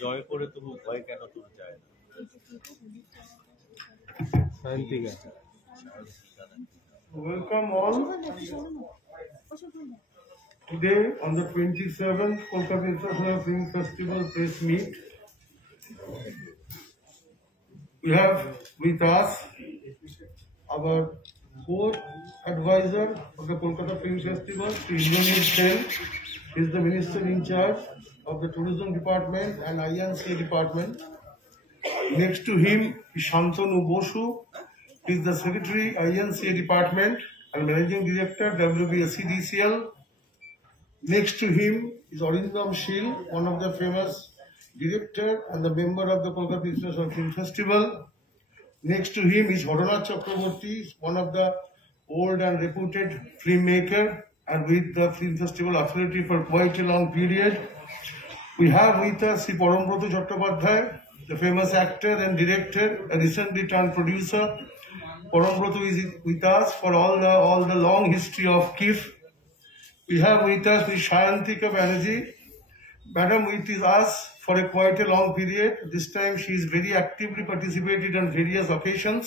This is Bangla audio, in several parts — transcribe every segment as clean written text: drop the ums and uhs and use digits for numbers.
জয় করে তবু ভয় কেন তোর যায় না? Welcome all. Today on the 27th Kolkata International Film Festival press meet, we have with us our board advisor of the Kolkata Film Festival, Sri Indranil Sen. He is the minister in charge of the tourism department and INCA department. Next to him is Shantanu Bosu. He is the secretary INCA department and managing director WBSCDCL. Next to him is Arindam Shil, one of the famous director and the member of the Kolkata International Film Festival. Next to him is Hodonath Chakraborty, one of the old and reputed filmmaker and with the Film Festival Authority for quite a long period. We have with us Sri Parambroto Chattopadhyay, the famous actor and director, a recently turned producer. Parambroto is with us for all the long history of KIF. We have with us Ms. Shayantika Banerjee. Madam with us for quite a long period. This time she is very actively participated on various occasions.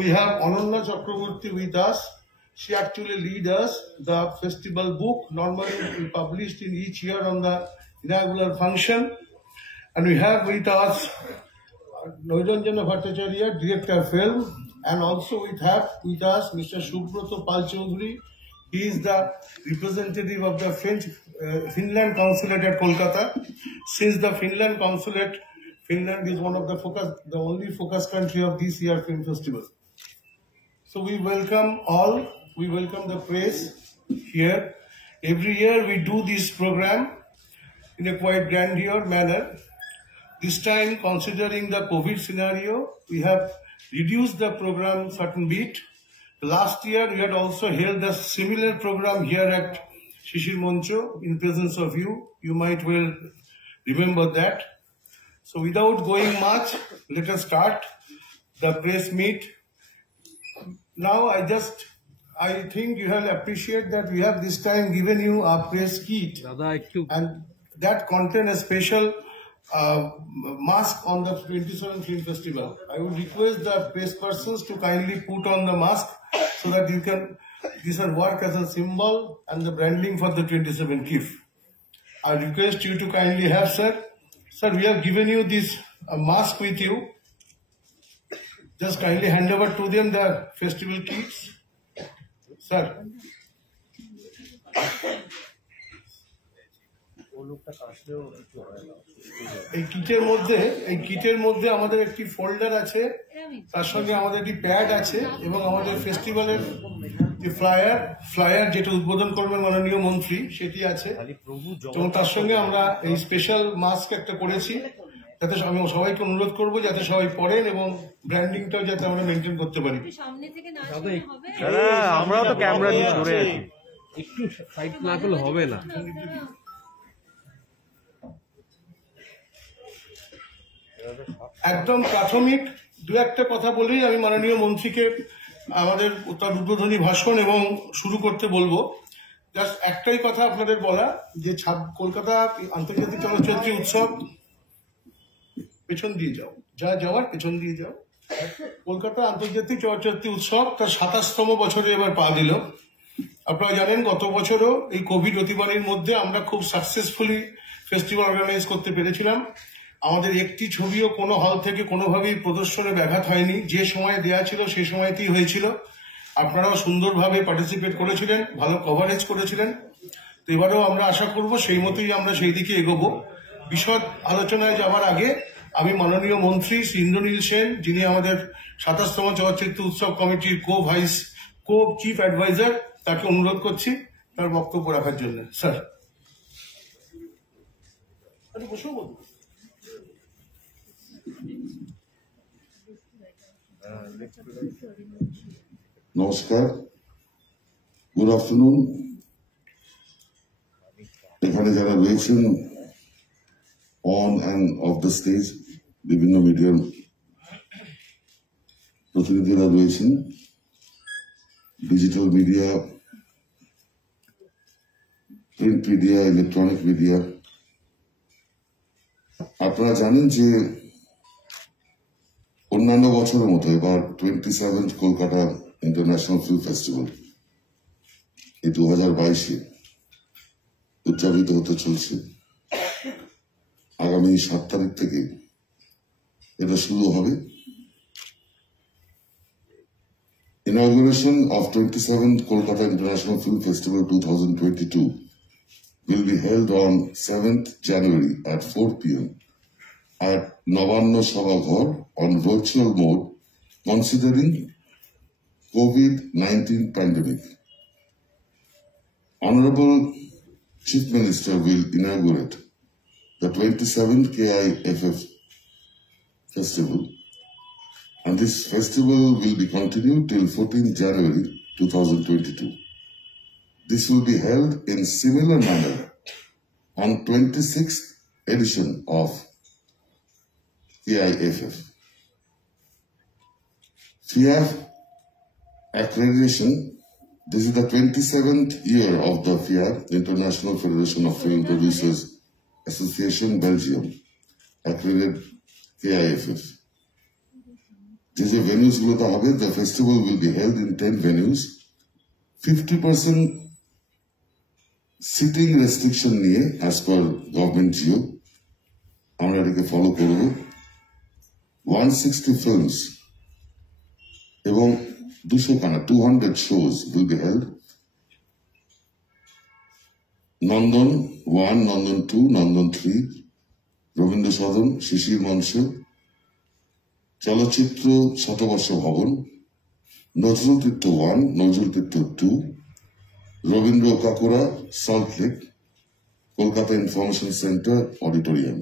We have Ananya Chakraborty with us. She actually leads us the festival book, normally published in each year on the inaugural function. And we have with us Noiranjana Bhattacharya, director of film, and also we have with us Mr. Subroto Palchaudhuri. He is the representative of the Finland consulate at Kolkata. Since the Finland consulate, Finland is one of the only focus country of this year film festival. So we welcome all. We welcome the press here. Every year we do this program in a quite grandeur manner. This time, considering the COVID scenario, we have reduced the program certain bit. Last year, we had also held a similar program here at Shishir Moncho in presence of you. You might well remember that. So without going much, let us start the press meet. Now, I think you will appreciate that we have this time given you a press kit and that contain a special mask on the 27th Film Festival. I would request the press persons to kindly put on the mask so that you can, this will work as a symbol and the branding for the 27th KIF. I request you to kindly have, sir. Sir, we have given you this mask with you. Just kindly hand over to them the festival kits. Sir. এই কিটের মধ্যে আমাদের একটি ফোল্ডার আছে, তার সঙ্গে আমাদের একটি প্যাড আছে এবং আমাদের ফেস্টিভ্যালের যে ফ্লায়ার যেটা উদ্বোধন করবেন মাননীয় মন্ত্রী সেটি আছে এবং তার সঙ্গে আমরা এই স্পেশাল মাস্ক একটা করেছি, যাতে আমি সবাইকে অনুরোধ করবো যাতে সবাই পড়েন এবং ব্র্যান্ডিংটাও যাতে আমরা মেনটেন করতে পারি। আমরা তো ক্যামেরা নিয়ে ধরে আছি, একটু সাইড না করলে হবে না। একদম প্রাথমিক দু একটা কথা বলেই আমি মাননীয় মন্ত্রীকে আমাদের তার উদ্বোধনী ভাষণ এবং শুরু করতে বলবো। জাস্ট একটাই কথা আপনাদের বলা যে কলকাতা আন্তর্জাতিক চলচ্চিত্র উৎসব, পেছন দিয়ে যাও, যা যাওয়ার পেছন দিয়ে যাও। কলকাতা আন্তর্জাতিক চলচ্চিত্র উৎসব তার ২৭তম বছরে এবার পা দিল। আপনারা জানেন গত বছরও এই কোভিড অতিমারির মধ্যে আমরা খুব সাকসেসফুলি ফেস্টিভ্যাল অর্গানাইজ করতে পেরেছিলাম। আমাদের একটি ছবিও কোনো হল থেকে কোনোভাবেই প্রদর্শনে ব্যাঘাত হয়নি, যে সময় দেয়া ছিল সেই সময়তেই হয়েছিল। আপনারাও সুন্দরভাবে পার্টিসিপেট করেছিলেন, ভালো কভারেজ করেছিলেন। তো এবারেও আমরা আশা করব সেই মতোই আমরা সেই দিকে এগোবো। বিশদ আলোচনায় যাওয়ার আগে আমি মাননীয় মন্ত্রী শ্রী ইন্দ্রনীল সেন, যিনি আমাদের ২৭তম চলচ্চিত্র উৎসব কমিটির কো চিফ অ্যাডভাইজার, তাকে অনুরোধ করছি তার বক্তব্য রাখার জন্য। স্যার বসেও বলুন। নমস্কার, গুড আফটারনুন। এখানে যারা রয়েছেন on and of the stage, বিভিন্ন মিডিয়ার প্রতিনিধিরা রয়েছেন, digital media, print media, electronic media. আপনারা জানেন যে অন্যান্য বছরের মতো এবার 27th Kolkata international film festival এই 2022-এ উদযাপিত হতে চলছে। আগামী 7 তারিখ থেকে এটা শুরু হবে। Inauguration of 27th Kolkata International Film Festival 2022 will be held on 7th January at 4 p.m. at Navanna Sabhaghar on virtual mode, considering COVID-19 pandemic. Honorable Chief Minister will inaugurate the 27th KIFF Festival, and this festival will be continued till 14th January 2022. This will be held in similar manner on 26th edition of KIFF. FIAF accreditation. This is the 27th year of the FIAF, International Federation of Film Producers Association Belgium, accredited KIFF. These venues গুলোতে হবে। The festival will be held in 10 venues. 50% sitting restriction নিয়ে as per government geo আমরা এটাকে ফলো করব। 160 films এবং 200 shows will be held. Nandan 1, Nandan 2, Nandan 3, Ravindra Sadan, Shishir Mansha, Chalachchitra Shatabarsha Bhavan, Nazrul Tirtha 1, Nazrul Tirtha 2, Rabindra কাকুরা, salt lake, Kolkata information centre auditorium.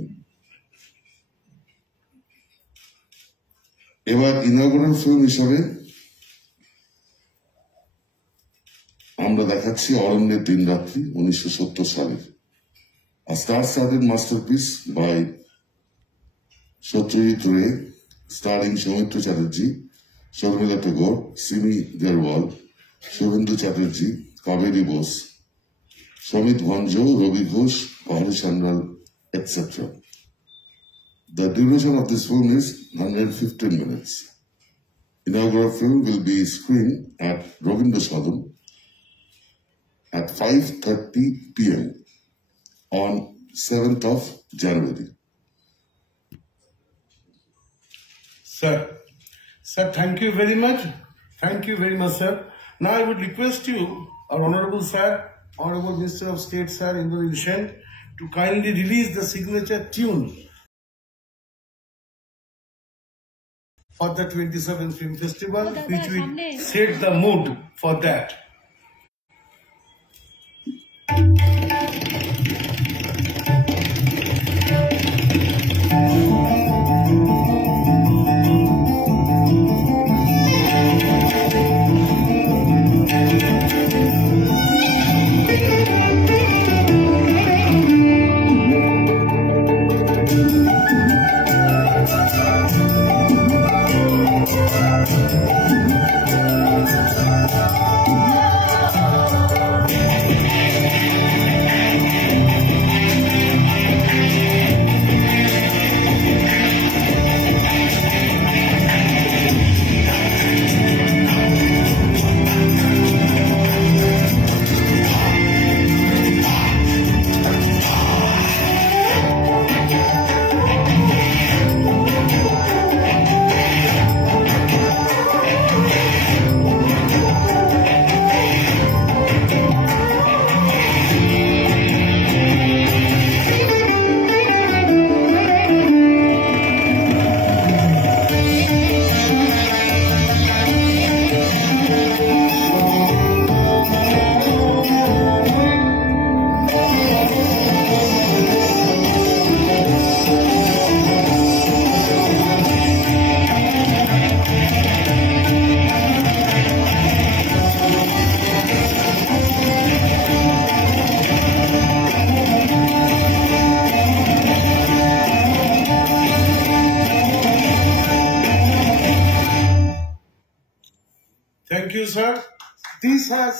এবার ইনঅগুরাল ফিল্ম হিসাবে আমরা দেখাচ্ছি অরণ্যের দিনরাত্রি 1970 সালের a star-studded masterpiece by Satyajit Ray, starring Soumitra Chatterjee, Sharmila Tagore, Simi Garwal, Shubhendu Chatterjee, Kaveri Bose, Shamit Bhanjo, Ravi Ghosh, Pahari Sandal, etc. The duration of this film is 115 minutes. Inaugural film will be screened at Ravindra Sadan at 5:30 p.m. on 7th of January. Sir, thank you very much. Thank you very much, sir. Now I would request you, our Honorable Sir, Honorable Minister of State, Sir Indrajit Sen, to kindly release the signature tune for the 27th Film Festival, which will set the mood for that.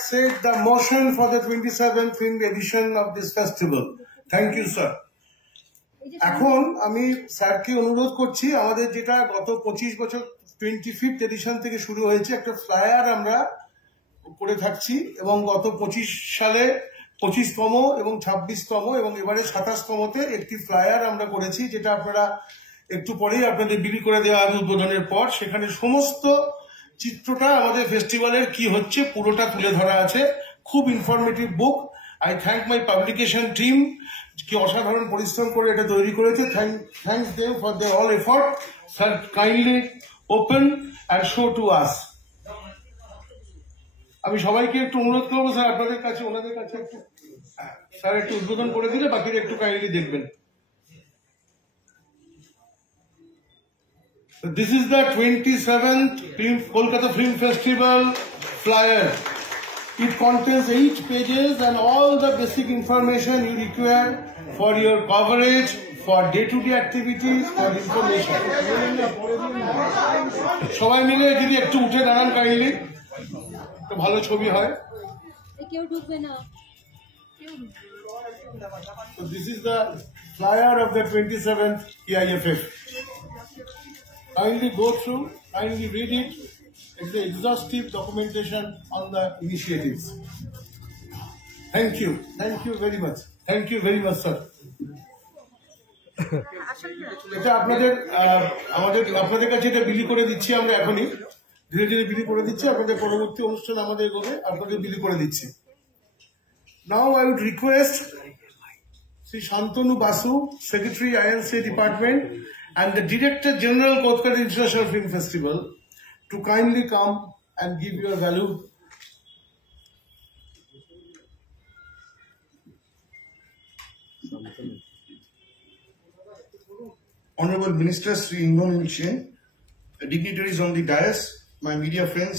said the motion for the 27th film edition of this festival. Thank you, sir. এখন আমি স্যারকে অনুরোধ করছি, আমাদের যেটা গত 25 বছর 25th এডিশন থেকে শুরু হয়েছে, একটা ফ্লায়ার আমরা করে থাকছি এবং গত 25 সালে 25তম এবং 26তম এবং এবারে 27তমতে একটি ফ্লায়ার আমরা করেছি, যেটা আপনারা একটু পরেই আপনাদের বিলি করে দেওয়া হবে উদ্বোধনের পর। সেখানে সমস্ত চিত্রটা আমাদের ফেস্টিভ্যালের কি হচ্ছে পুরোটা তুলে ধরা আছে। খুব informative book. I thank my publication team, কি অসাধারণ পরিশ্রম করে এটা তৈরি করেছে। Thanks them for the all effort. Sir kindly open and show to us. আমি সবাইকে একটু অনুরোধ করবো স্যার, আপনাদের কাছে ওনাদের কাছে একটু স্যার একটু উদ্বোধন করে দিলে বাকিরা একটু কাইন্ডলি দেখবেন। This is the 27th Kolkata Film Festival flyer. It contains 8 pages and all the basic information you require for your coverage, for day-to-day activities, for information. সবাই মিলে যদি একটু উঠে দাঁড়ান কাইন্ডলি, তো ভালো ছবি হয়। কেউ ঢুকবে না। So this is the flyer of the 27th EIFF. Kindly go through, kindly read it. It's the exhaustive documentation on the initiatives. Thank you very much. Thank you very much, sir. এটা আপনাদের কাছে এটা বিলি করে দিচ্ছি আমরা এখনই, ধীরে ধীরে বিলি করে দিচ্ছি। আপনাদের পরবর্তী অনুষ্ঠান আমাদের এগোবে, আপনাদের বিলি করে দিচ্ছি। Now I would request Sri Shantanu Basu, Secretary INCA Department, and the Director General Kolkata International Film Festival to kindly come and give your value. Honorable Minister Sri Ingnon Chen, dignitaries on the dais, my media friends,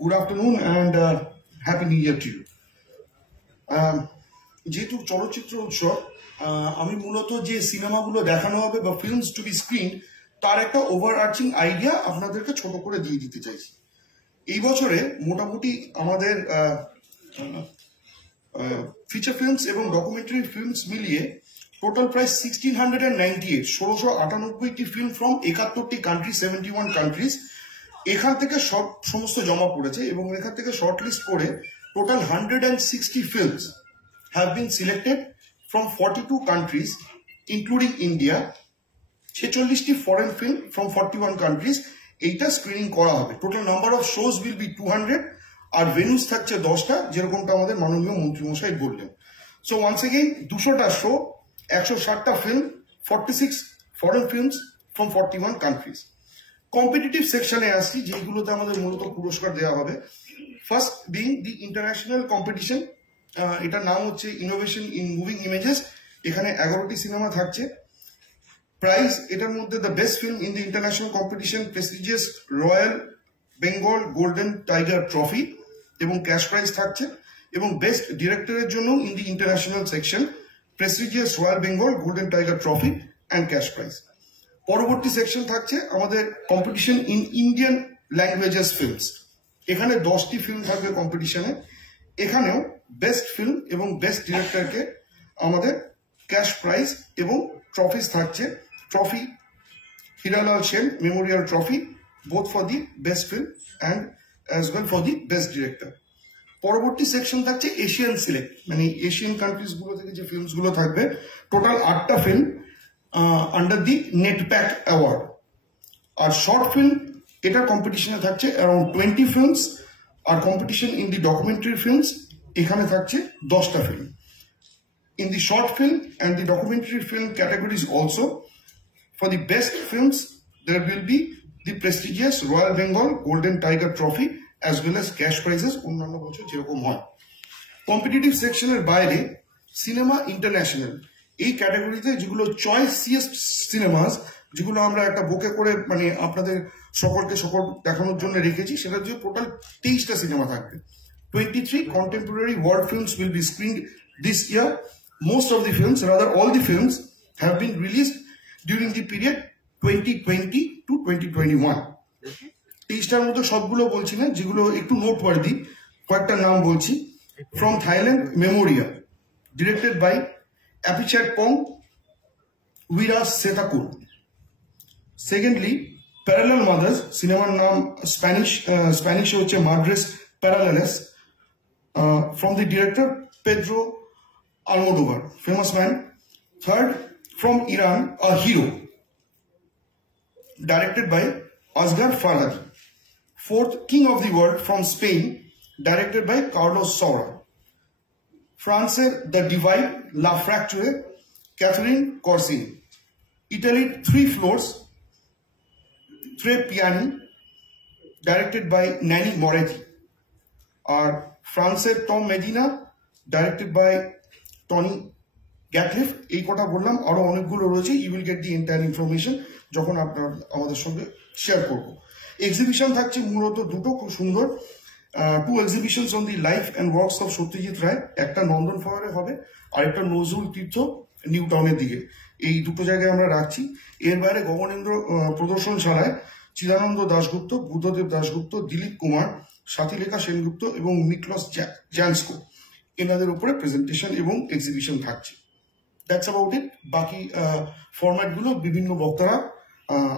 good afternoon and Happy New Year to you. যেহেতু চলচ্চিত্র উৎসব, আমি মূলত যে সিনেমাগুলো দেখানো হবে বা ফিল্মস টু বি স্ক্রিন, তার একটা ওভারআর্চিং আইডিয়া আপনাদেরকে ছোট করে দিয়ে দিতে চাইছি। এই বছরে মোটামুটি আমাদের ফিচার ফিল্মস এবং ডকুমেন্টারি ফিল্মস মিলিয়ে টোটাল প্রায় 1698 ফিল্ম ফ্রম 71টি কান্ট্রি, 71 কান্ট্রিজ এখান থেকে সমস্ত জমা পড়েছে এবং এখান থেকে শর্টলিস্ট করে total 160 films have been selected from 42 countries including India, 46টি ফরেন ফিল্ম from 41 countries এইটা স্ক্রিনিং করা হবে। Total number of shows will be 200 আর ভেন্যুস থাকছে 10টা, যেরকমটা আমাদের মাননীয় মন্ত্রী মশাই বললেন। সো ওয়ান্স এগেইন 200টা শো, 160টা film, 46 foreign films from 41 countries। Competitive সেকশনে আসছি, যেগুলোতে আমাদের মূলত পুরস্কার দেওয়া হবে। First being the international competition, এটার নাম হচ্ছে ইনোভেশন ইন মুভিং ইমেজেস। এখানে 11টি সিনেমা থাকছে। প্রাইজ এটার মধ্যে the best film in the international competition prestigious royal Bengal golden tiger trophy এবং ক্যাশ প্রাইজ থাকছে, এবং বেস্ট ডিরেক্টরের জন্য in the international section prestigious royal Bengal golden tiger trophy and cash prize. পরবর্তী সেকশন থাকছে আমাদের competition in Indian languages films. এখানে 10টি ফিল্ম থাকবে কম্পিটিশনে। এখানেও বেস্ট ফিল্ম এবং বেস্ট ডিরেক্টরকে আমাদের ক্যাশ প্রাইজ এবং ট্রফিস থাকছে। Trophy Hiralal Sen Memorial trophy both for the best film and as well for the best director. পরবর্তী সেকশন থাকছে এশিয়ান সিলেক্ট, মানে এশিয়ান কান্ট্রিজ গুলো থেকে যে ফিল্মস গুলো থাকবে। টোটাল 8টা film under the NETPAC award. আর শর্ট ফিল্ম এটার কম্পিটিশনে থাকছে অ্যারাউন্ড 20 ফিল্মস, আর competition in the documentary films এখানে থাকছে 10টা film. In the short film and the documentary film categories also for the best films there will be the prestigious Royal Bengal Golden Tiger Trophy as well as cash prizes অন্যান্য বছর যেরকম হয়। কম্পিটিটিভ সেকশনের বাইরে সিনেমা ইন্টারন্যাশনাল এই ক্যাটাগরিতে যেগুলো চয়েসিয়েস্ট সিনেমাস, যেগুলো আমরা একটা বুকে করে মানে আপনাদের সকলকে দেখানোর জন্য রেখেছি, সেটা হচ্ছে টোটাল 23টা সিনেমা থাকবে। 23 contemporary world films will be screened this year. Most of the films, rather all the films, have been released during the period 2020 to 2021. 23টার মধ্যে সবগুলো বলছি না, যেগুলো একটু নোট ওয়ার্দি। কয়েকটা নাম বলছি। From Thailand, Memoria, directed by Apichatpong Weerasethakul. Secondly, parallel mothers, সিনেমার নাম স্প্যানিশে হচ্ছে Madres Paralelas, from the director Pedro Almodovar, famous man. Third, from Iran, A Hero, directed by Asghar Farhadi. Fourth, King of the World, from Spain, directed by Carlos Saura. France, The Divide, La Fracture, Catherine Corsini. Italy, Three Floors, Tre Piani, directed by Nanni Moretti. Or ফ্রান্সের Tom Medina, directed by Tony Gatlif. এই কথা বললাম, আরো অনেকগুলো রয়েছে। You will get the entire information যখন আপনার আমাদের সঙ্গে শেয়ার করবো। এক্সিবিশন থাকছে মূলত দুটো, খুব সুন্দর। Two exhibitions on the life and works of Satyajit Ray, একটা নন্দন ফয়ারে হবে আর একটা নজরুল তীর্থ নিউ টাউনের দিকে। এই দুটো জায়গায় আমরা রাখছি। এর বাইরে গগনেন্দ্র প্রদর্শনশালায় চিদানন্দ দাশগুপ্ত, বুদ্ধদেব দাশগুপ্ত, দিলীপ কুমার, সাথীলেখা সেনগুপ্ত এবং মিকলস জ্যান্সকো, এনাদের উপরে প্রেজেন্টেশন এবং এক্সিবিশন থাকছে। That's about it. বাকি ফরম্যাটগুলো বিভিন্ন বক্তারা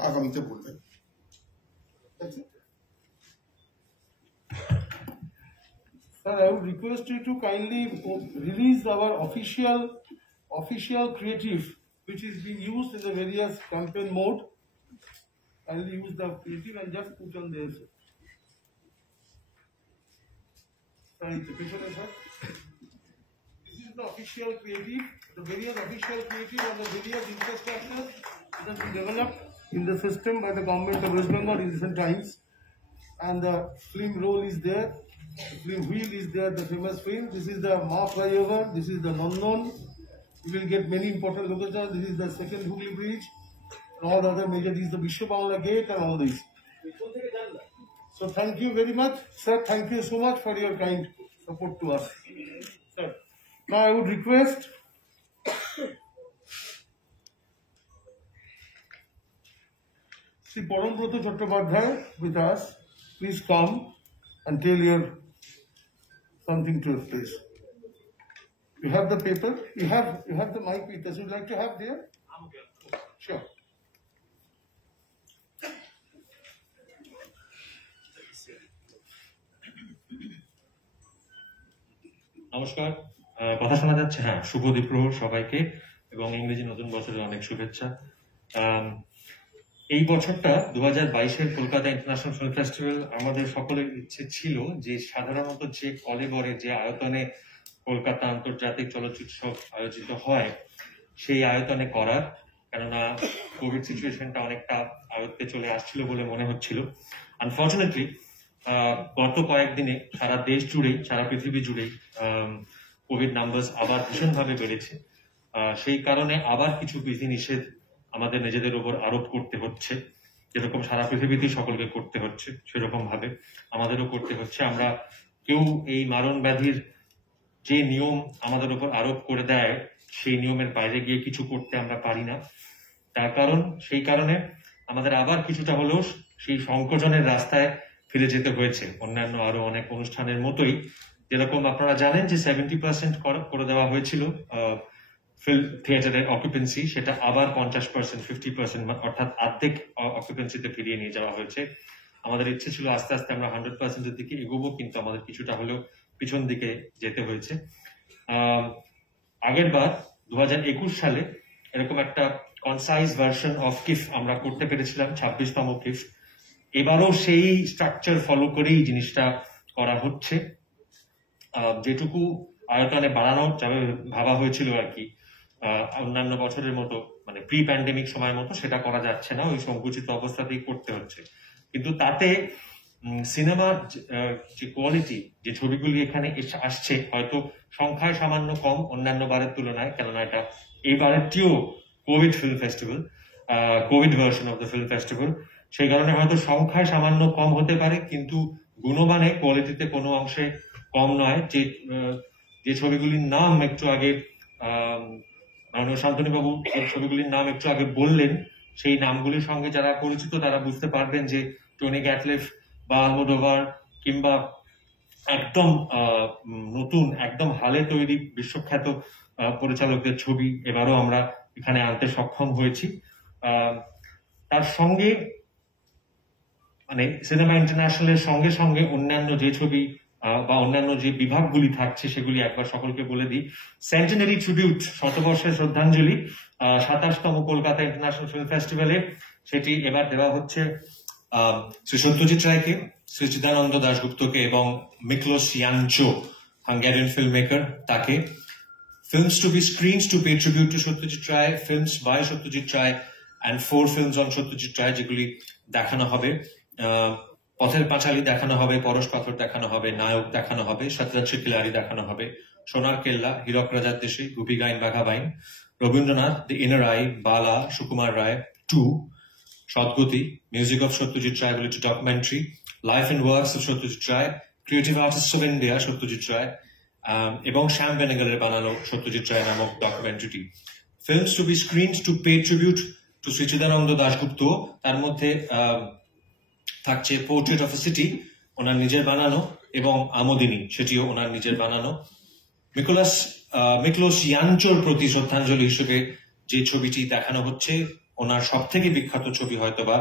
আগামীতে বলবেন। Sir, I would request you to kindly release our official creative, which is being used in the various campaign mode. Kindly use the creative and just put on this. Sorry, the picture, sir. This is the official creative, the various official creative and the various infrastructures that have been developed in the system by the government of West Bengal in recent times. And the film roll is there, the film wheel is there, the famous film. This is the Ma flyover, this is the Nandon. You will get many important locations. This is the second Hooghly Bridge, and all the other major, this is the Vishwa Bangla Gate and all this. So thank you very much, sir. Thank you so much for your kind support to us, sir. Now I would request Sri Parambrata Chattopadhyay with us. Please come and tell your something to your place. You have the paper. You have the mic with us. Would you like to have there? Sure. নমস্কার, কথা শোনা যাচ্ছে? হ্যাঁ, শুভ দ্বীপ্রহর সবাইকে এবং ইংরেজি নতুন বছরের অনেক শুভেচ্ছা। এই বছরটা 2022-এর কলকাতা ইন্টারন্যাশনাল ফিল্ম ফেস্টিভ্যাল আমাদের সকলের ইচ্ছে ছিল যে সাধারণত যে কলেবরে যে আয়তনে কলকাতা আন্তর্জাতিক চলচ্চিত্র আয়োজিত হয় সেই আয়তনে করার, কেননা কোভিড সিচুয়েশনটা অনেকটা আয়ত্তে চলে আসছিল বলে মনে হচ্ছিল। আনফর্চুনেটলি গত কয়েকদিনে সারা দেশ জুড়েই, সারা পৃথিবী জুড়েই কোভিড নাম্বারস আবার ভীষণভাবে বেড়েছে। সেই কারণে আবার কিছু বিধিনিষেধ আমাদের নিজেদের উপর আরোপ করতে হচ্ছে। যেরকম সারা পৃথিবীতেই সকলকে করতে হচ্ছে, সেরকম ভাবে আমাদেরও করতে হচ্ছে। আমরা কেউ এই মারণ ব্যাধির যে নিয়ম আমাদের উপর আরোপ করে দেয় সেই নিয়মের বাইরে গিয়ে কিছু করতে আমরা পারি না। তার কারণ, সেই কারণে আমাদের আবার কিছুটা হলেও সেই সংকোচনের রাস্তায় ফিরে যেতে হয়েছে। অন্যান্য আরো অনেক অনুষ্ঠানের মতোই, যেরকম আপনারা জানেন যে 70% করে দেওয়া হয়েছিল ফিল্ম থিয়েটারের অকুপেন্সি, সেটা আবার 50%, 50% অর্থাৎ অর্ধেক অকুপেন্সিতে ফিরিয়ে নিয়ে যাওয়া হয়েছে। আমাদের ইচ্ছে ছিল আস্তে আস্তে আমরা 100%-এর দিকে এগোবো, কিন্তু আমাদের কিছুটা হলেও পিছন দিকে যেতে হয়েছে। আগের বার 2021 সালে এরকম একটা কনসাইজ ভার্সন অফ কিফ আমরা করতে পেরেছিলাম, 26তম কিফ। এবারও সেই স্ট্রাকচার ফলো করেই জিনিসটা করা হচ্ছে। যেটুকু আয়তনে বাড়ানো যাবে ভাবা হয়েছিল আর কি, অন্যান্য বছরের মতো মানে প্রি প্যান্ডেমিক সময়ের মতো সেটা করা যাচ্ছে না, ওই সংকুচিত অবস্থাতেই করতে হচ্ছে। কিন্তু তাতে সিনেমার যে কোয়ালিটি, যে ছবিগুলি এখানে আসছে হয়তো সংখ্যায় সামান্য কম অন্যান্য বারের তুলনায়, কেননা এটা এইবারেরটিও Covid film festival, Covid version of the film festival. সেই কারণে হয়তো সংখ্যায় সামান্য কম হতে পারে, কিন্তু গুণমানে কোয়ালিটিতে কোনো অংশে কম নয়। যে ছবিগুলির নাম একটু আগে মাননীয় শান্তনু বাবু যে ছবিগুলির নাম একটু আগে বললেন, সেই নামগুলির সঙ্গে যারা পরিচিত তারা বুঝতে পারবেন যে টনি গ্যাটলিফ বা আলমোডোভার কিংবা একদম নতুন, একদম হালে তৈরি বিশ্বখ্যাত পরিচালকদের ছবি এবারও আমরা এখানে আনতে সক্ষম হয়েছি। তার সঙ্গে মানে সিনেমা ইন্টারন্যাশনালের সঙ্গে সঙ্গে অন্যান্য যে ছবি বা অন্যান্য যে বিভাগগুলি থাকছে সেগুলি একবার সকলকে বলে দিই। সেন্টেনারি ট্রিবিউট, শতবর্ষের শ্রদ্ধাঞ্জলি, 27তম কলকাতা ইন্টারন্যাশনাল ফিল্ম ফেস্টিভ্যালে, সেটি এবার দেওয়া হচ্ছে শ্রী সত্যজিৎ রায়কে, শ্রী চিদানন্দ দাশগুপ্তকে এবং মিক্লোস ইয়াঞ্চো, হাঙ্গেরিয়ান ফিল্ম মেকার, তাকে। Films to be screened to pay tribute to Satyajit Ray, films by Satyajit Ray and 4 films on Satyajit Ray যেগুলি দেখানো হবে। পথের পাঁচালী দেখানো হবে, পরশ পাথর দেখানো হবে, নায়ক দেখানো হবে, শতরঞ্জ খিলাড়ি দেখানো হবে, সোনার কেল্লা, Hirak Rajar Deshe, Goopy Gyne Bagha Byne, Rabindranath, the inner eye, Bala, Sukumar Ray 2, Sadgati, music of Satyajit Ray related documentary, life and works of Satyajit Ray, creative artist of India Satyajit Ray, এবং শ্যাম বেনেগালের বানানো সত্যজিৎ রায় নামক ডকুমেন্টারিটি। Films to be screened to pay tribute to Shri Chidananda Dasgupta, তার মধ্যে থাকছে পোর্ট্রেট অফ এ সিটি, ওনার নিজের বানানো, এবং আমোদিনী, সেটিও ওনার নিজের বানানো। মিক্লোস ইয়াঞ্চোর প্রতি শ্রদ্ধাঞ্জলি হিসেবে যে ছবিটি দেখানো হচ্ছে, ওনার সব থেকে বিখ্যাত ছবি হয়তোবা,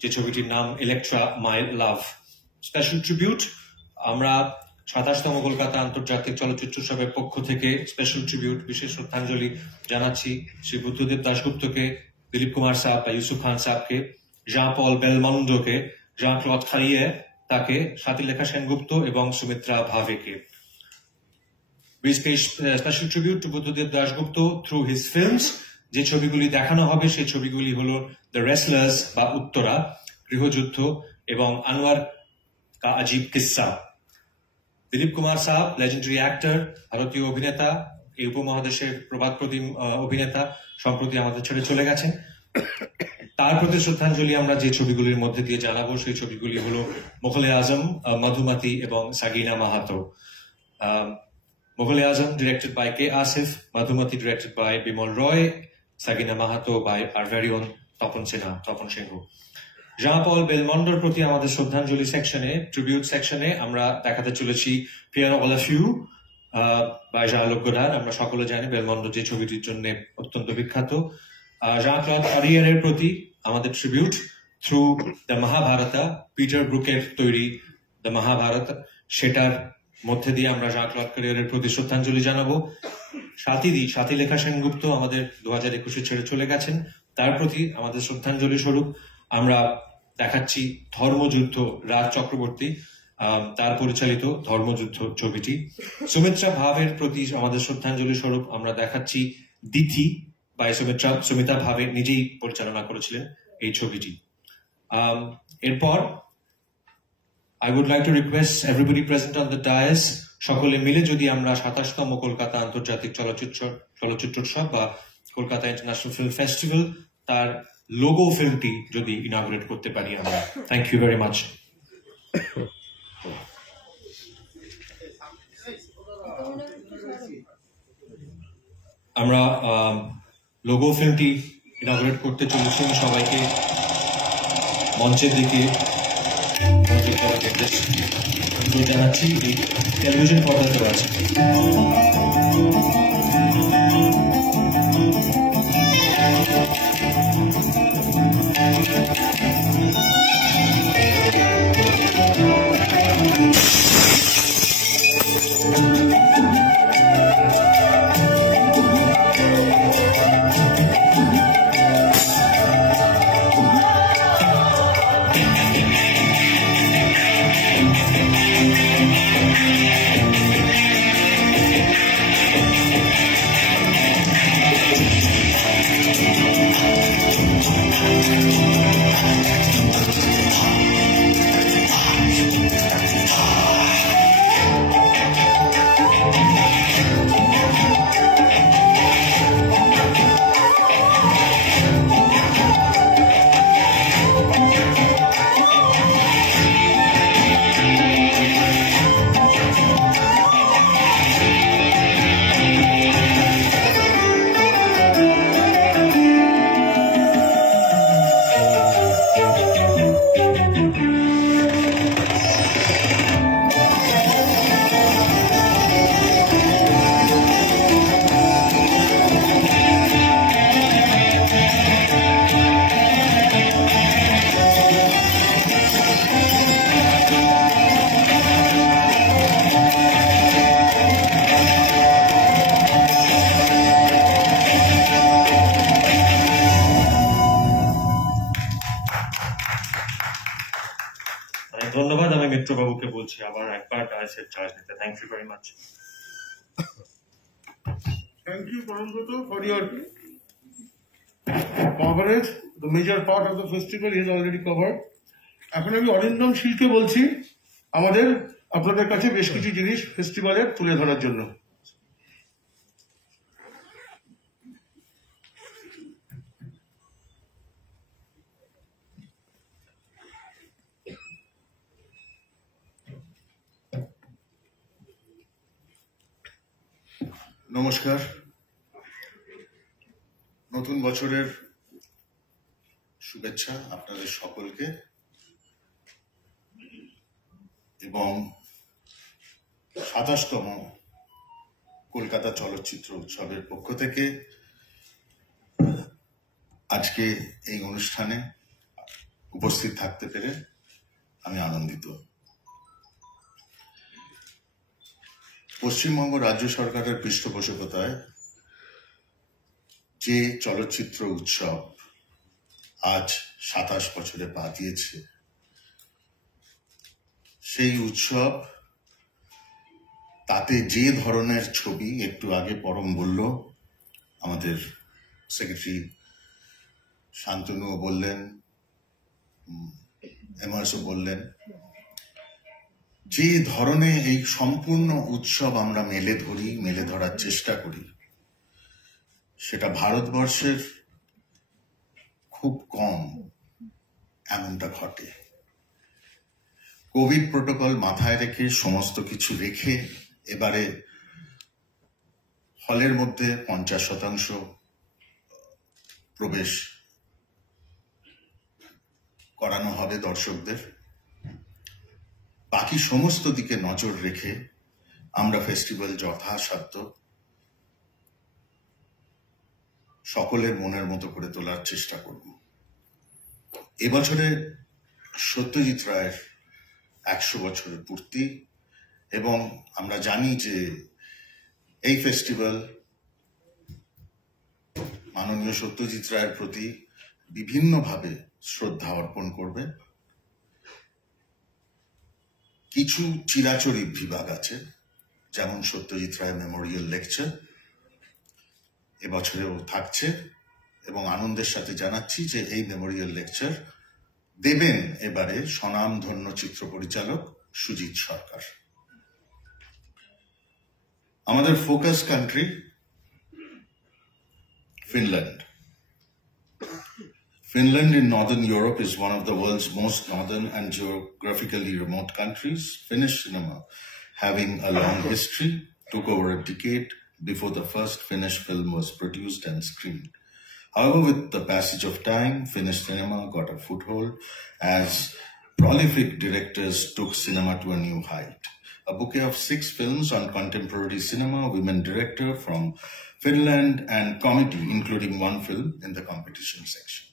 যে ছবিটির নাম ইলেকট্রা মাই লাভ। স্পেশাল ট্রিবিউট, আমরা 27তম কলকাতা আন্তর্জাতিক চলচ্চিত্র উৎসবের পক্ষ থেকে স্পেশাল ট্রিবিউট, বিশেষ শ্রদ্ধাঞ্জলি জানাচ্ছি শ্রী বুদ্ধদেব দাশগুপ্তকে, দিলীপ কুমার সাহ বা ইউসুফ খান সাহকে, জাঁ পল বেলমন্ডোকে, জাঁ ক্লদ খাইয়ে তাকে, স্বাতিলেখা সেনগুপ্ত এবং Sumitra ভাভেকে। We pay special tribute to Buddhadeb Dasgupta through his films. যে ছবিগুলি দেখানো হবে সেই ছবিগুলি হলো দ্য রেসলার্স বা উত্তরা, গৃহযুদ্ধ, এবং আনোয়ার কা আজীব কিস্সা। দিলীপ কুমার সাহ, লেজেন্ডারি অ্যাক্টর, ভারতীয় অভিনেতা, এই উপমহাদেশের প্রবাদ প্রতিম অভিনেতা, সম্প্রতি আমাদের ছেড়ে চলে গেছেন। তার প্রতি শ্রদ্ধাঞ্জলি আমরা যে ছবিগুলির মধ্যে দিয়ে জানাবো সেই ছবিগুলি হলো মুঘল-এ আজম, মধুমতি এবং সাগিনা Mahato. মুঘল-এ-Azam directed by K. Asif, Madhumati directed by Bimal Roy, Sagina Mahato by our very own Tapan Singh. Jean Paul Belmondoর প্রতি আমাদের শ্রদ্ধাঞ্জলি সেকশনে, ট্রিবিউট সেকশনে আমরা দেখাতে চলেছি Fear of All of You by Jean-Luc Godard। আমরা সকলে জানি বেলমন্ডো যে ছবিটির জন্য অত্যন্ত বিখ্যাত। Jean-Claude Arrieres-এর প্রতি আমাদের tribute through the Mahabharata, Peter ব্রুকের তৈরি দ্য মহাভারত, সেটার মধ্যে দিয়ে আমরা জাঁ-ক্লদ আরিয়েরের প্রতি শ্রদ্ধাঞ্জলি জানাবো। স্বাতিলেখা সেনগুপ্ত আমাদের 2021 ছেড়ে চলে গেছেন, তার প্রতি আমাদের শ্রদ্ধাঞ্জলি স্বরূপ আমরা দেখাচ্ছি ধর্মযুদ্ধ, রাজ চক্রবর্তী তার পরিচালিত ধর্মযুদ্ধ ছবিটি। সুমিত্রা ভাভের প্রতি আমাদের শ্রদ্ধাঞ্জলি স্বরূপ আমরা দেখাচ্ছি দিথি বাই সুমিতা ভাভে, নিজেই পরিচালনা করেছিলেন এই ছবিটি। এরপর I would like to request everybody present on the dais, সকলে মিলে যদি আমরা 27তম কলকাতা আন্তর্জাতিক চলচ্চিত্র উৎসব বা কলকাতা ইন্টারন্যাশনাল ফিল্ম ফেস্টিভ্যাল, তার লোগো ফিল্মটি যদি ইনঅগ্রেট করতে পারি আমরা। Thank you very much. আমরা লোগো ফিল্মটি ইনঅগ্রেট করতে চলেছি। সবাইকে মঞ্চের দিকে জানাচ্ছি, টেলিভিশন পর্দাতে আছে। বলছি আবার একবার ডায়াসের চার্জ নিতে। Thank you very much. Thank you, Parambrata, for your coverage. The major part of the festival is already covered. এখন আমি অরিন্দম শীলকে বলছি আমাদের আপনাদের কাছে বেশ কিছু জিনিস ফেস্টিভ্যালের তুলে ধরার জন্য। নমস্কার, নতুন বছরের শুভেচ্ছা আপনাদের সকলকে এবং ২৭তম কলকাতা চলচ্চিত্র উৎসবের পক্ষ থেকে আজকে এই অনুষ্ঠানে উপস্থিত থাকতে পেরে আমি আনন্দিত। পশ্চিমবঙ্গ রাজ্য সরকারের পৃষ্ঠপোষকতায় যে চলচ্চিত্র উৎসব আজ ২৭ বছরে পা দিয়েছে, সেই উৎসব তাতে যে ধরনের ছবি একটু আগে পরম বলল, আমাদের সেক্রেটারি শান্তনুও বললেন, এমআরসও বললেন, যে ধরনের এই সম্পূর্ণ উৎসব আমরা মেলে ধরার চেষ্টা করি, সেটা ভারতবর্ষের খুব কম এমনটা ঘটে। কোভিড প্রোটোকল মাথায় রেখে, সমস্ত কিছু রেখে এবারে হলের মধ্যে 50% প্রবেশ করানো হবে দর্শকদের। বাকি সমস্ত দিকে নজর রেখে আমরা ফেস্টিভ্যাল যথাসাধ্য সকলের মনের মতো করে তোলার চেষ্টা করব। এবছরে সত্যজিৎ রায়ের 100 বছরের পূর্তি, এবং আমরা জানি যে এই ফেস্টিভ্যাল মাননীয় সত্যজিৎ রায়ের প্রতি বিভিন্নভাবে শ্রদ্ধা অর্পণ করবে। কিছু চিরাচরিত বিভাগ আছে, যেমন সত্যজিৎ রায় মেমোরিয়াল লেকচার এবছরেও থাকছে, এবং আনন্দের সাথে জানাচ্ছি যে এই মেমোরিয়াল লেকচার দেবেন এবারে স্বনামধন্য চিত্র পরিচালক সুজিত সরকার। আমাদের focus country Finland. Finland in Northern Europe is one of the world's most northern and geographically remote countries. Finnish cinema, having a long history, took over a decade before the first Finnish film was produced and screened. However, with the passage of time, Finnish cinema got a foothold as prolific directors took cinema to a new height. A bouquet of 6 films on contemporary cinema, women director from Finland, and comedy, including 1 film in the competition section.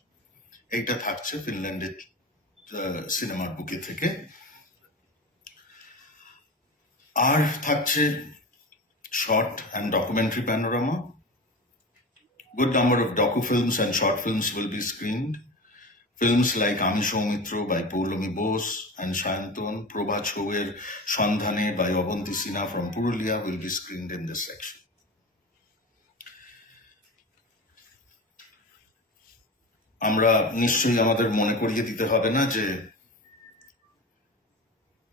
এইটা থাকছে ফিনল্যান্ডের সিনেমার বুকে থেকে। আর থাকছে short and documentary panorama. Good number of docu-films and short films will be screened. Films like Ami Soumitra by Poulomi Bose and Shayanton, Probha Chouer Shandhane by Abanti Sinha from Purulia will be screened in this section. আমরা নিশ্চয়ই আমাদের মনে করিয়ে দিতে হবে না যে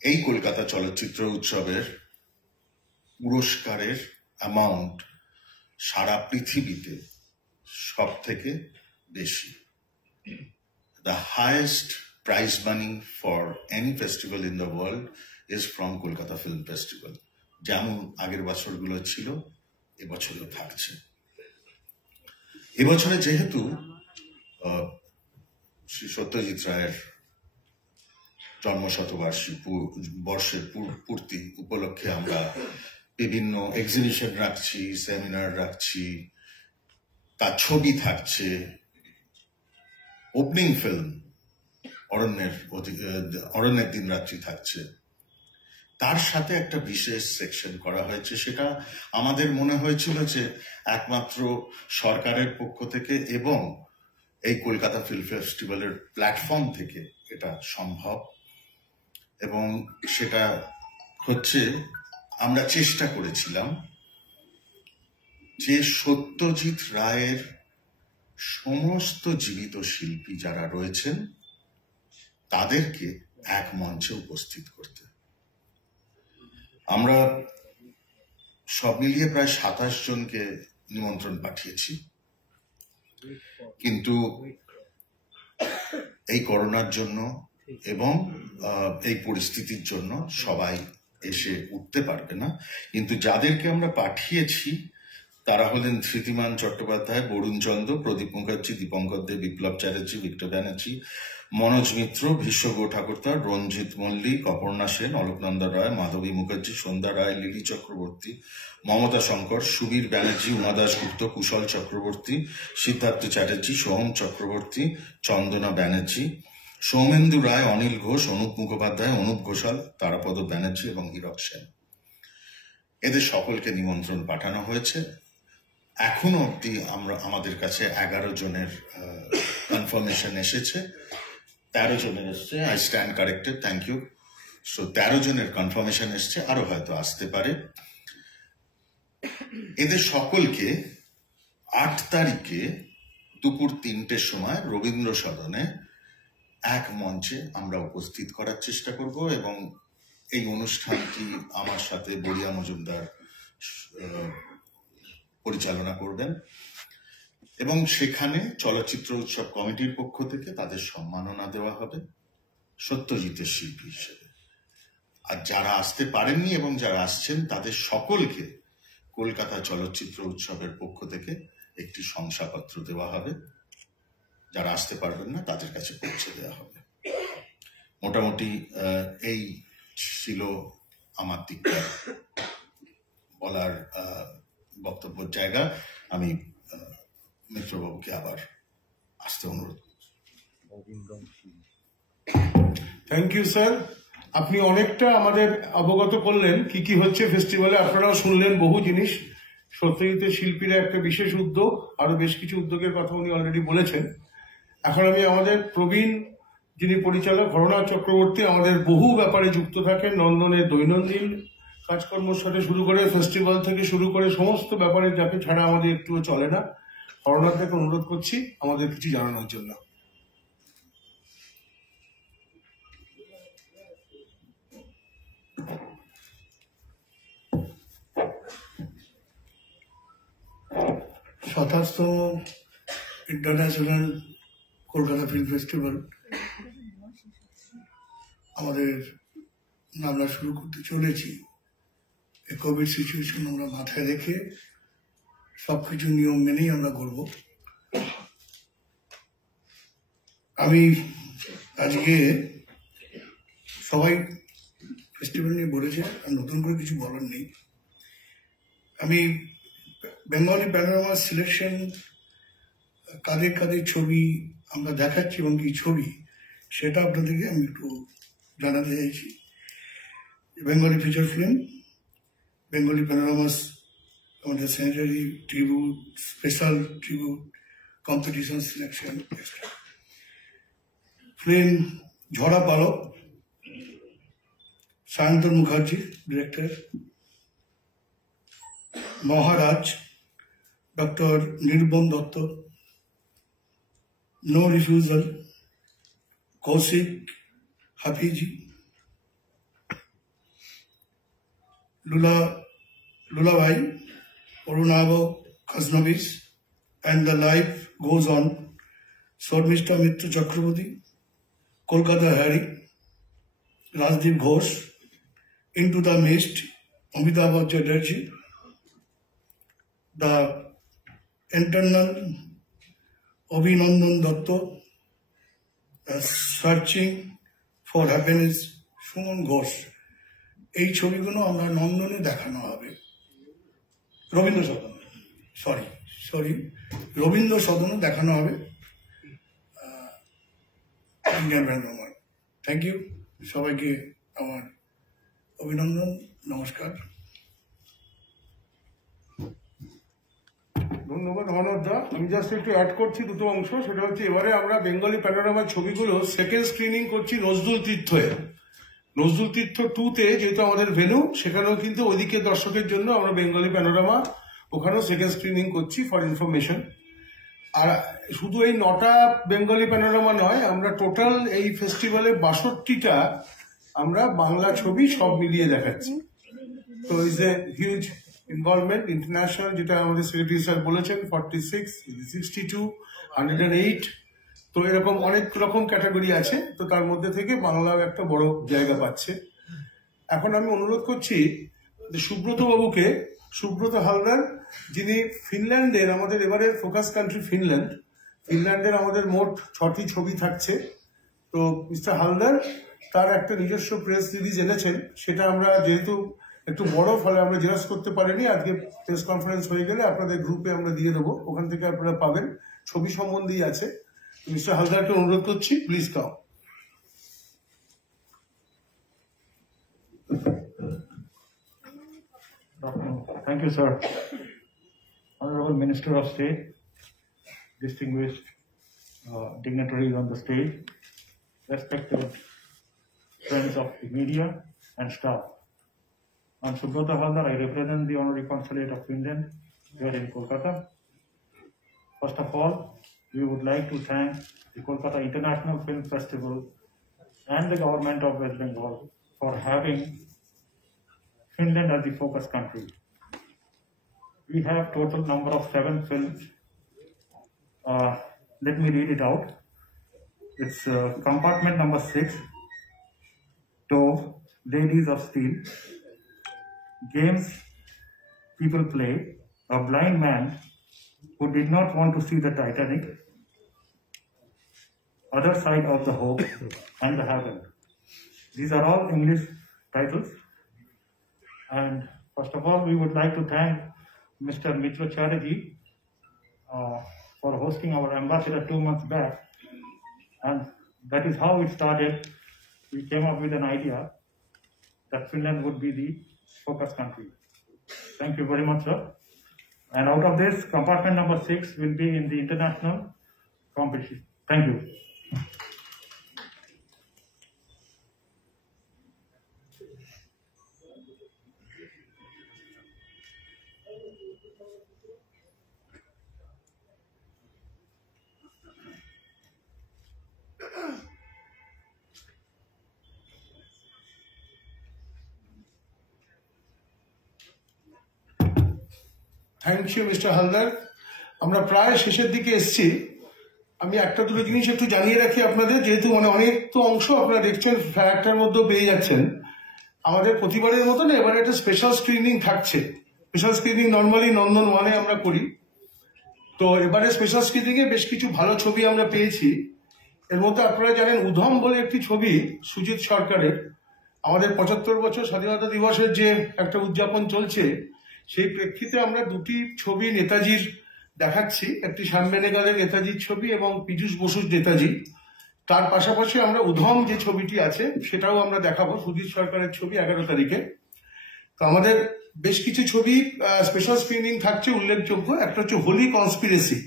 এই কলকাতা চলচ্চিত্র উৎসবের পুরস্কারের অ্যামাউন্ট সারা পৃথিবীতে সব থেকে বেশি। The highest prize money for any festival in the world is from Kolkata Film Festival. যেমন আগের বছরগুলো ছিল, এবছরও থাকছে। এবছরে যেহেতু শ্রী সত্যজিৎ রায়ের বর্ষের পূর্তি উপলক্ষে আমরা বিভিন্ন এক্সিবিশন রাখছি, সেমিনার রাখছি, তার ছবি থাকছে, ওপেনিং ফিল্ম অরণ্যের দিন রাত্রি থাকছে, তার সাথে একটা বিশেষ সেকশন করা হয়েছে। সেটা আমাদের মনে হয়েছিল যে একমাত্র সরকারের পক্ষ থেকে এবং এই কলকাতা ফিল্ম ফেস্টিভ্যালের প্ল্যাটফর্ম থেকে এটা সম্ভব, এবং সেটা হচ্ছে আমরা চেষ্টা করেছিলাম যে সত্যজিৎ রায়ের সমস্ত জীবিত শিল্পী যারা রয়েছেন তাদেরকে এক মঞ্চে উপস্থিত করতে। আমরা সব মিলিয়ে প্রায় 27 জনকে নিমন্ত্রণ পাঠিয়েছি, কিন্তু এই করোনার জন্য এবং এই পরিস্থিতির জন্য সবাই এসে উঠতে পারবে না। কিন্তু যাদেরকে আমরা পাঠিয়েছি তারা হলেন ধৃতিমান চট্টোপাধ্যায়, বরুণ চন্দ্র, প্রদীপ মুখার্জি, দীপঙ্কর দে, বিপ্লব চ্যাটার্জি, ভিক্টর ব্যানার্জি, মনোজ মিত্র, ভীষ্ম গো ঠাকুরতার, রঞ্জিত মল্লিক, অপর্ণা সেন, অলোকনন্দা রায়, মাধবী মুখার্জি, সন্ধ্যা রায়, লিলি চক্রবর্তী, মমতা শঙ্কর, সুবীর ব্যানার্জি, উমা দাশগুপ্ত, কুশল চক্রবর্তী, সিদ্ধার্থ চ্যাটার্জি, সোহম চক্রবর্তী, চন্দনা ব্যানার্জি, সৌমেন্দু রায়, অনিল ঘোষ, অনুপ মুখোপাধ্যায়, অনুপ ঘোষাল, তারাপদ ব্যানার্জি এবং হীরক সেন। এদের সকলকে নিমন্ত্রণ পাঠানো হয়েছে। এখনো অব্দি আমাদের কাছে 11 জনের কনফার্মেশন এসেছে, 13 জনের এসছে। I stand corrected, thank you. So 13 জনের কনফার্মেশন এসছে, আরো হয়তো আসতে পারে। এদের সকলকে 8 তারিখে দুপুর 3টের সময় রবীন্দ্র সদনে এক মঞ্চে আমরা উপস্থিত করার চেষ্টা করব এবং এই অনুষ্ঠানটি আমার সাথে বড়িয়া মজুমদার পরিচালনা করবেন এবং সেখানে চলচ্চিত্র উৎসব কমিটির পক্ষ থেকে তাদের সম্মাননা দেওয়া হবে সত্যজিতের শিল্পী হিসেবে। আর যারা আসতে পারেননি এবং যারা আসছেন তাদের সকলকে কলকাতা চলচ্চিত্র উৎসবের পক্ষ থেকে একটি শংসাপত্র দেওয়া হবে। যারা আসতে পারবেন না তাদের কাছে পৌঁছে দেওয়া হবে। মোটামুটি এই ছিল আমার দিকটা বলার বক্তব্যের জায়গা। আমি মিত্রবাবুকে আবার আসতে অনুরোধ। থ্যাংক ইউ স্যার, আপনি অনেকটা আমাদের অবগত করলেন কি কি হচ্ছে ফেস্টিভ্যালে। আপনারাও শুনলেন বহু জিনিস। সত্যজিতের শিল্পীরা একটা বিশেষ উদ্যোগ, আরো বেশ কিছু উদ্যোগের কথা উনি অলরেডি বলেছেন। এখন আমি আমাদের প্রবীণ যিনি পরিচালক হরনাথ চক্রবর্তী আমাদের বহু ব্যাপারে যুক্ত থাকেন, নন্দনের দৈনন্দিন কাজকর্মের সাথে শুরু করে ফেস্টিভ্যাল থেকে শুরু করে সমস্ত ব্যাপারে, যাকে ছাড়া আমাদের একটুও চলে না। হরনাথকে অনুরোধ করছি আমাদের কিছু জানানোর জন্য। শতাব্দীতম ইন্টারন্যাশনাল কলকাতা ফিল্ম ফেস্টিভ্যাল আমাদের আমরা শুরু করতে চলেছি। এই কোভিড সিচুয়েশন আমরা মাথায় রেখে সবকিছু নিয়ম মেনেই আমরা করব। আমি আজকে সবাই ফেস্টিভ্যাল নিয়ে বলেছে, আর নতুন করে কিছু বলার নেই। আমি বেঙ্গলি প্যানোরামা সিলেকশন কাদের কাদের ছবি আমরা দেখাচ্ছি এবং কি ছবি সেটা আপনাদেরকে আমি একটু জানাতে চাইছি। Bengali feature film, Bengali panoramas আমাদের centenary tribute, special tribute, competition selection film Jhara Palak, Sayantan Mukherjee director, Maharaj doctor Nirban Dutta, no refusal Kaushik Hafizi, Lulabhai Arunava Khasnobis, and the life goes on, Sharmistha Mitra Chakraborty, Kolkata Harry, Rajdeep Ghosh, into the mist Amitabha Chatterjee, the internal Abhinandan Dutta, searching for happiness Suman Ghosh. এই ছবিগুলো আমরা নন্দনে দেখানো হবে, রবীন্দ্র সদনে, রবীন্দ্র সদনে দেখানো হবে ইন্ডিয়ান প্যানোরামা। থ্যাংক ইউ, সবাইকে আমার অভিনন্দন, নমস্কার। ধন্যবাদ অনন্ত দা। আমি জাস্ট একটু অ্যাড করছি দুটো অংশ। সেটা হচ্ছে এবারে আমরা বেঙ্গলি প্যানোরামার ছবিগুলো সেকেন্ড স্ক্রিনিং করছি নজরুল তীর্থে। নজরুল তীর্থ 2-তে যেহেতু আমাদের ভেনু, সেখানেও কিন্তু ওইদিকে দর্শকের জন্য আমরা বেঙ্গলি প্যানোরামা ওখানেও সেকেন্ড স্ক্রিনিং করছি ফর ইনফরমেশন। আর শুধু এই 9টা বেঙ্গলি প্যানোরামা নয়, আমরা টোটাল এই ফেস্টিভ্যালে 62টা আমরা বাংলা ছবি সব মিলিয়ে দেখাচ্ছি। তো is a huge involvement international, যেটা আমাদের সেক্রেটারি স্যার বলেছেন 46, 62, 108। তো এরকম অনেক রকম ক্যাটাগরি আছে, তো তার মধ্যে থেকে বাংলাও একটা বড় জায়গা পাচ্ছে। এখন আমি অনুরোধ করছি যে সুব্রত বাবুকে, সুব্রত হালদার, যিনি ফিনল্যান্ডের, আমাদের এবারের ফোকাস কান্ট্রি ফিনল্যান্ডের আমাদের মোট 6টি ছবি থাকছে। তো মিস্টার হালদার তার একটা নিজস্ব প্রেস রিলিজ এনেছেন, সেটা আমরা যেহেতু একটু বড় ফলে আমরা জেরাস করতে পারিনি, আজকে প্রেস কনফারেন্স হয়ে গেলে আপনাদের গ্রুপে আমরা দিয়ে দেবো, ওখান থেকে আপনারা পাবেন, ছবি সম্বন্ধেই আছে। মিস্টার হালদারকে অনুরোধ করছি, please come. Thank you, sir. Honorable Minister of State, distinguished dignitaries on the stage, respected friends of the media and staff. I'm Subrata Haldar. I represent the Honorary Consulate of Finland here in Kolkata. First of all, we would like to thank the Kolkata International Film Festival and the government of West Bengal for having Finland as the focus country. We have total number of 7 films. Let me read it out. It's compartment number 6, Dove, Ladies of Steel, Games People Play, A Blind Man Who Did Not Want to See the Titanic, Other Side of the Hope, and The Haven. These are all English titles. And first of all, we would like to thank Mr. Mitra Chatterjee for hosting our ambassador 2 months back. And that is how it started. We came up with an idea that Finland would be the focus country. Thank you very much, sir. And out of this, compartment number 6 will be in the international competition. Thank you. Thank you mister Haldar. আমরা প্রায় শেষের দিকে এসেছি। আমি একটা দুটো জিনিস একটু জানিয়ে রাখি আপনাদের, যেহেতু অনেক তো অংশ আপনারা দেখছেন ফ্ল্যাটটার মধ্যেও পেয়ে যাচ্ছেন। আমাদের প্রতিবারের মতো না, এবারে একটা স্পেশাল স্ক্রিনিং থাকছে। স্পেশাল স্ক্রিনিং নর্মালি নন্দন 1-এ আমরা করি, তো এবারে স্পেশাল স্ক্রিনিংয়ে বেশ কিছু ভালো ছবি আমরা পেয়েছি। এর মধ্যে আপনারা জানেন উধম বলে একটি ছবি সুজিত সরকারের, আমাদের 75 বছর স্বাধীনতা দিবসের যে একটা উদযাপন চলছে, সেই প্রেক্ষিতে আমরা 2টি ছবি নেতাজির দেখাচ্ছি, একটি শ্যাম বেনেগালের নেতাজির ছবি এবং পীযূষ বসুর নেতাজি। তার পাশাপাশি আমরা উধম যে ছবিটি আছে সেটাও আমরা দেখাবো, সুজিত সরকারের ছবি, 11 তারিখে। তো আমাদের বেশ কিছু ছবি স্পেশাল স্ক্রিনিং থাকছে উল্লেখযোগ্য। একটা হচ্ছে হোলি কনস্পিরেসি,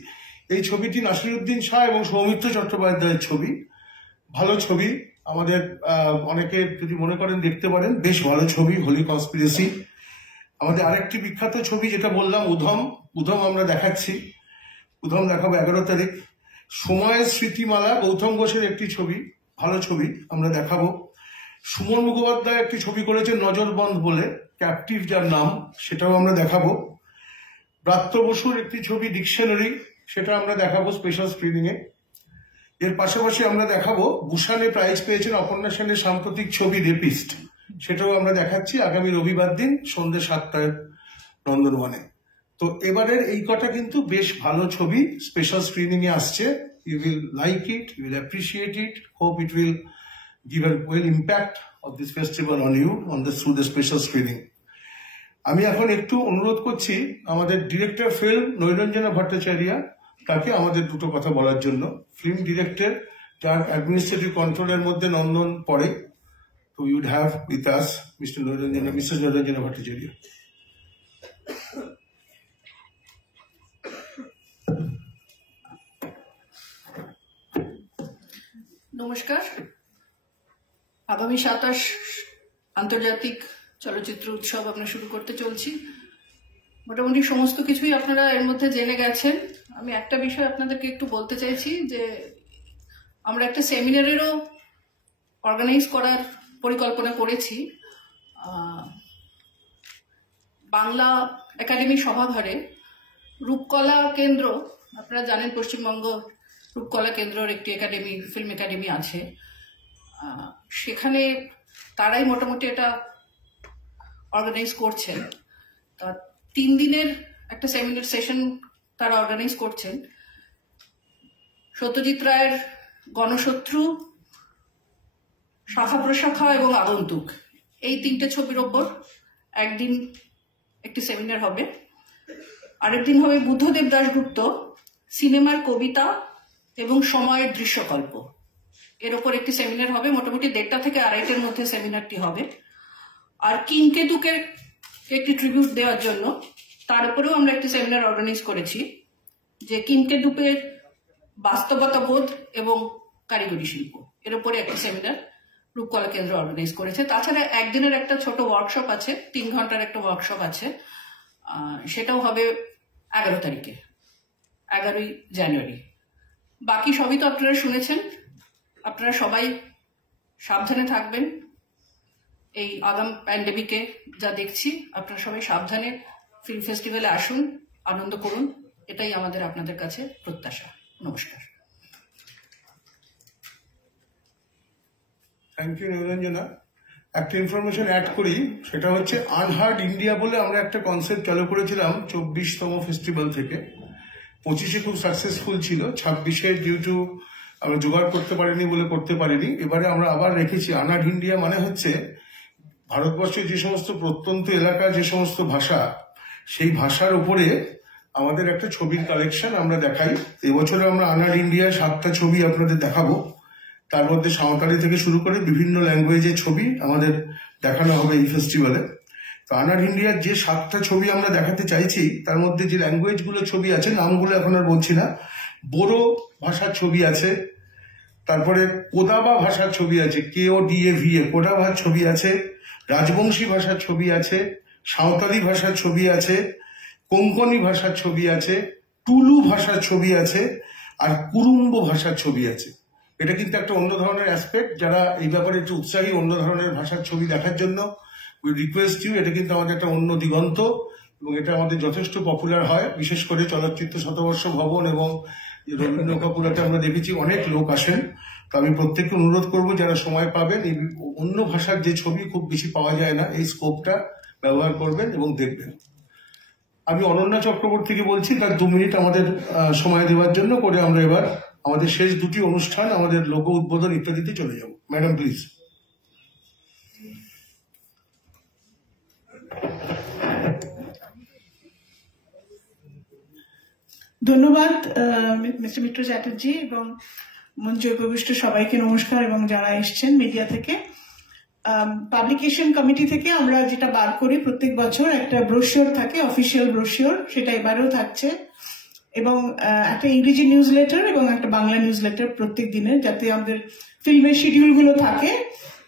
এই ছবিটি নাসিরুদ্দিন শাহ এবং সৌমিত্র চট্টোপাধ্যায়ের ছবি। ভালো ছবি, আমাদের অনেকে যদি মনে করেন দেখতে পারেন, বেশ ভালো ছবি হোলি কনস্পিরেসি। আমাদের আরেকটি বিখ্যাত ছবি যেটা বললাম উধম আমরা দেখাচ্ছি, উধম দেখাবো 11 তারিখ। সময়ের স্মৃতিমালা, গৌতম ঘোষের একটি ছবি, ভালো ছবি আমরা দেখাবো। সুমন মুখোপাধ্যায় একটি ছবি করেছে নজরবন্ধ বলে, ক্যাপটিভ যার নাম, সেটাও আমরা দেখাবো। ব্রাত্য বসুর একটি ছবি ডিকশনারি, সেটা আমরা দেখাবো স্পেশাল স্ক্রিনিং এ। এর পাশাপাশি আমরা দেখাবো বুসানে প্রাইজ পেয়েছেন অপর্ণা সেনের সাম্প্রতিক ছবি রেপিস্ট, সেটাও আমরা দেখাচ্ছি আগামী রবিবার দিন সন্ধ্যে 7টায় নন্দন 1-এ। তো এবারের এই কটা কিন্তু বেশ ভালো ছবি স্পেশাল স্ক্রিনিং এ আসছে। You will like it, you will appreciate it, hope it will give a well impact of this festival on you on the through the special screening. আমি এখন একটু অনুরোধ করছি আমাদের ডিরেক্টর ফিল্ম নৈরঞ্জনা ভট্টাচার্য, তাকে আমাদের দুটো কথা বলার জন্য। ফিল্ম ডিরেক্টর, যার অ্যাডমিনিস্ট্রেটিভ কন্ট্রোলের মধ্যে নন্দন পড়ে। So you would have with us Mrs. Niranjana Bhattacharya. নমস্কার, আগামী 27 আন্তর্জাতিক চলচ্চিত্র উৎসব আমরা শুরু করতে চলছি। মোটামুটি সমস্ত কিছুই আপনারা এর মধ্যে জেনে গেছেন। আমি একটা বিষয় আপনাদেরকে একটু বলতে চাইছি যে আমরা একটা সেমিনারেরও অর্গানাইজ করার পরিকল্পনা করেছি বাংলা একাডেমি সভাঘরে। রূপকলা কেন্দ্র, আপনারা জানেন পশ্চিমবঙ্গ রূপকলা কেন্দ্রের একটি একাডেমি, ফিল্ম একাডেমি আছে, সেখানে তারাই মোটামুটি এটা অর্গানাইজ করছেন। তা 3 দিনের একটা সেমিনার সেশন তারা অর্গানাইজ করছেন। সত্যজিৎ রায়ের গণশত্রু, শাখা প্রশাখা এবং আগন্তুক, এই 3টে ছবির ওপর একদিন একটি সেমিনার হবে। আরেকদিন হবে বুদ্ধদেব দাশগুপ্ত, সিনেমার কবিতা এবং সময়ের দৃশ্যকল্প, এর ওপর একটি সেমিনার হবে। মোটামুটি 1:30 থেকে 2:30-এর মধ্যে সেমিনারটি হবে। আর কিংকেতুকে একটি ট্রিবিউট দেওয়ার জন্য তার উপরেও আমরা একটি সেমিনার অর্গানাইজ করেছি, যে কিংকেতুকের বাস্তবতা বোধ এবং কারিগরি শিল্প, এর উপরে একটি সেমিনার রূপকলা কেন্দ্র অর্গানাইজ করেছে। তাছাড়া একদিনের একটা ছোট ওয়ার্কশপ আছে, 3 ঘন্টার একটা ওয়ার্কশপ আছে, সেটাও হবে 11 তারিখে, 11ই জানুয়ারি। বাকি সবই তো আপনারা শুনেছেন। আপনারা সবাই সাবধানে থাকবেন। এই আগাম প্যান্ডেমিকে যা দেখছি, আপনারা সবাই সাবধানে ফিল্ম ফেস্টিভ্যালে আসুন, আনন্দ করুন, এটাই আমাদের আপনাদের কাছে প্রত্যাশা। নমস্কার। Thank you Niranjana. একটা ইনফরমেশন অ্যাড করি, সেটা হচ্ছে আনহার্ড ইন্ডিয়া বলে আমরা একটা কনসেপ্ট চালু করেছিলাম 24তম ফেস্টিভ্যাল থেকে। 25-এ খুব সাকসেসফুল ছিল, 26-এ ডিউ টু আমরা জোগাড় করতে পারিনি বলে করতে পারিনি। এবারে আমরা আবার রেখেছি আনহার্ড ইন্ডিয়া, মানে হচ্ছে ভারতবর্ষের যে সমস্ত প্রত্যন্ত এলাকার যে সমস্ত ভাষা, সেই ভাষার উপরে আমাদের একটা ছবির কালেকশন আমরা দেখাই। এবছরে আমরা আনহার্ড ইন্ডিয়া 7টা ছবি আপনাদের দেখাবো। তার মধ্যে সাঁওতালি থেকে শুরু করে বিভিন্ন ল্যাঙ্গুয়েজের ছবি আমাদের দেখানো হবে এই ফেস্টিভ্যালে। তো আনহার্ড ইন্ডিয়ার যে 7টা ছবি আমরা দেখাতে চাইছি, তার মধ্যে যে ল্যাঙ্গুয়েজগুলো ছবি আছে, নামগুলো এখন আর বলছি না, বোরো ভাষার ছবি আছে, তারপরে কোদাবা ভাষার ছবি আছে, KODAVA কোদাবা ছবি আছে, রাজবংশী ভাষার ছবি আছে, সাঁওতালি ভাষার ছবি আছে, কোঙ্কনি ভাষার ছবি আছে, টুলু ভাষার ছবি আছে, আর কুরুম্ব ভাষার ছবি আছে। এটা কিন্তু একটা অন্য ধরনের অ্যাসপেক্ট। যারা এই ব্যাপারে একটু উৎসাহী অন্য ধরনের ভাষার ছবি দেখার জন্য, উই রিকোয়েস্ট ইউ। এটা কিন্তু আমাদের একটা অন্য দিগন্ত এবং এটা আমাদের যথেষ্ট পপুলার হয়, বিশেষ করে চলচ্চিত্র শতবর্ষ ভবন এবং রবীন্দ্র কাপুরাতে আমরা দেখেছি অনেক লোক আসেন। তো আমি প্রত্যেককে অনুরোধ করবো, যারা সময় পাবেন, এই অন্য ভাষার যে ছবি খুব বেশি পাওয়া যায় না, এই স্কোপটা ব্যবহার করবেন এবং দেখবেন। আমি অনন্যা চক্রবর্তীকে বলছি তার 2 মিনিট আমাদের সময় দেওয়ার জন্য, করে আমরা এবার আমাদের শেষ 2টি অনুষ্ঠান, আমাদের লোগো উদ্বোধন ইত্যাদিতে চলে যাব। Madam please. ধন্যবাদ মিস্টার মিত্র চ্যাটার্জি এবং মঞ্চে উপবিষ্ট সবাইকে নমস্কার, এবং যারা এসছেন মিডিয়া থেকে। পাবলিকেশন কমিটি থেকে আমরা যেটা বার করি প্রত্যেক বছর, একটা ব্রোশিওর থাকে, অফিসিয়াল ব্রোশিওর, সেটা এবারেও থাকছে, এবং একটা ইংরেজি নিউজ লেটার এবং একটা বাংলা নিউজ লেটার প্রত্যেক দিনের, যাতে আমাদের ফিল্মের শিডিউল গুলো থাকে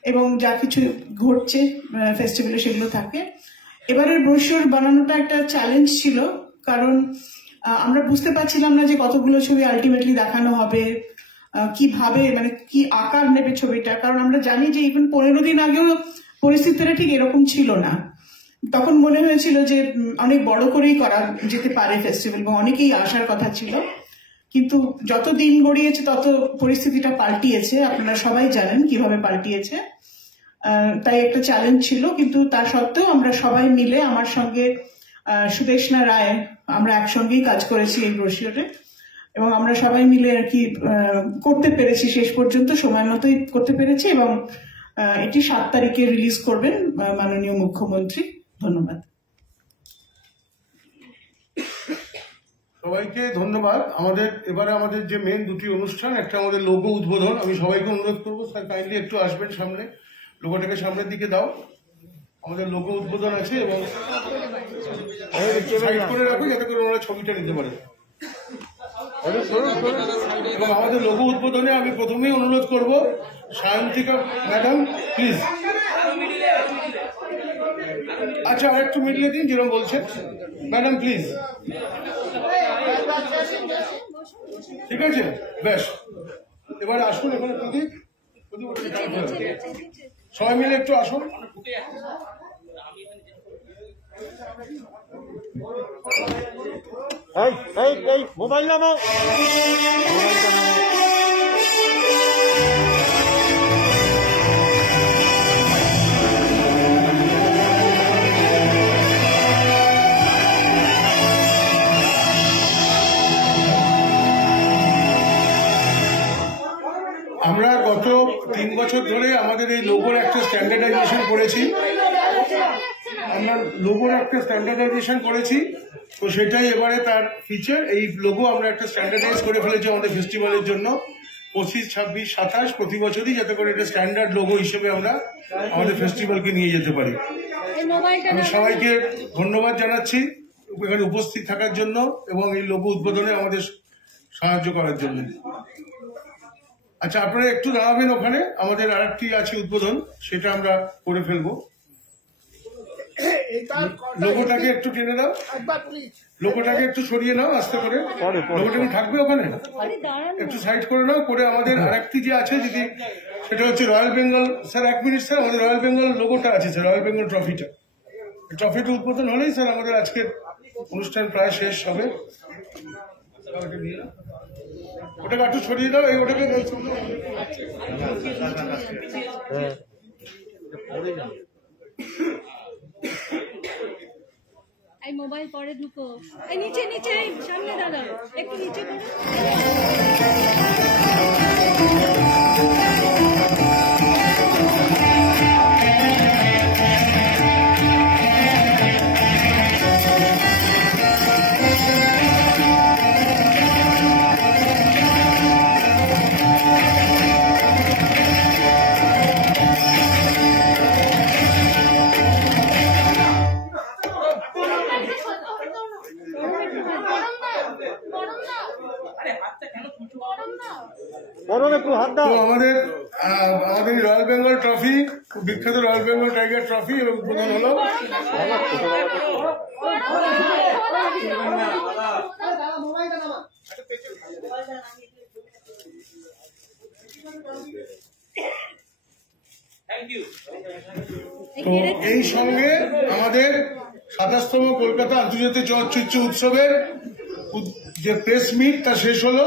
এবং যা কিছু ঘটছে ফেস্টিভ্যালে সেগুলো থাকে। এবারের ব্রোশিওর বানানোটা একটা চ্যালেঞ্জ ছিল, কারণ আমরা বুঝতে পারছিলাম না যে কতগুলো ছবি আলটিমেটলি দেখানো হবে, কিভাবে, মানে কি আকার নেবে ছবিটা। কারণ আমরা জানি যে ইভেন 15 দিন আগেও পরিস্থিতিটা ঠিক এরকম ছিল না। তখন মনে হয়েছিল যে অনেক বড় করেই করা যেতে পারে ফেস্টিভ্যাল, এবং অনেকেই আসার কথা ছিল। কিন্তু যত দিন গড়িয়েছে তত পরিস্থিতিটা পাল্টিয়েছে, আপনারা সবাই জানেন কিভাবে পাল্টিয়েছে। তাই একটা চ্যালেঞ্জ ছিল, কিন্তু তা সত্ত্বেও আমরা সবাই মিলে, আমার সঙ্গে সুদেষ্ণা রায়, আমরা একসঙ্গেই কাজ করেছি এই ব্রোশিওরে, এবং আমরা সবাই মিলে আর কি করতে পেরেছি, শেষ পর্যন্ত সময় মতোই করতে পেরেছি, এবং এটি 7 তারিখে রিলিজ করবেন মাননীয় মুখ্যমন্ত্রী। ধন্যবাদ সবাইকে। ধন্যবাদ। এবারে আমাদের যে মেন 2টি অনুষ্ঠান, একটা আমাদের লোগো উদ্বোধন। আমি সবাইকে অনুরোধ করবো স্যার কাইন্ডলি একটু আসবেন সামনে, লোগোটাকে সামনের দিকে দাও। আমাদের লোগো উদ্বোধন আছে, এবং সাইড করে রাখো যাতে করে ওরা ছবিটা নিতে পারে। এবং আমাদের লোগো উদ্বোধনে আমি প্রথমেই অনুরোধ করবো সায়ন্তিকা ম্যাডাম প্লিজ। আচ্ছা আর একটু মিডলে দিন যেরকম বলছেন ম্যাডাম প্লিজ। ঠিক আছে বেশ, এবারে আসুন এখানে প্রদীপ, সবাই মিলে একটু আসুন। মোবাইল নামাও। আমরা গত 3 বছর ধরে আমাদের এই লোগোর একটা স্ট্যান্ডার্ডাইজেশন করেছি, তো সেটাই এবারে তার ফিচার। এই লোগো আমরা একটা স্ট্যান্ডার্ডাইজ করে ফেলেছি আমাদের ফেস্টিভ্যালের জন্য 25, 26, 27 প্রতি বছরই, যাতে করে এটা স্ট্যান্ডার্ড লোগো হিসেবে আমরা আমাদের ফেস্টিভ্যালকে নিয়ে যেতে পারি। আমি সবাইকে ধন্যবাদ জানাচ্ছি এখানে উপস্থিত থাকার জন্য এবং এই লোগো উদ্বোধনে আমাদের সাহায্য করার জন্য। আচ্ছা আপনারা একটু দাঁড়াবেন, ওখানে আমাদের আরেকটি আছে উদ্বোধন, সেটা আমরা করে ফেলবো। লোগোটাকে একটু টেনে দাও, লোগোটাকে একটু সরিয়ে নাও আস্তে করে। লোগোটা কি থাকবে ওখানে? একটু সাইড করে নাও, করে আমাদের আরেকটি যে আছে যদি, সেটা হচ্ছে royal Bengal. Sir 1 minute sir, আমাদের রয়্যাল বেঙ্গল লোগোটা আছে স্যার, রয়্যাল বেঙ্গল ট্রফিটা উদ্বোধন হলেই স্যার আমাদের আজকের অনুষ্ঠান প্রায় শেষ হবে। ওটাকে একটু সরিয়ে দাও, এই ওটাকে এই মোবাইল পরে ঢুকো, এই নিচে নিচে সামনে দাঁড়াও, একটু নিচে করো। তো আমাদের রয়্যাল বেঙ্গল ট্রফি, খুব বিখ্যাত রয়্যাল বেঙ্গল টাইগার ট্রফি এবং উদ্বোধন হলো। তো এই সঙ্গে আমাদের 27তম কলকাতা আন্তর্জাতিক চলচ্চিত্র উৎসবের যে প্রেস মিট তা শেষ হলো।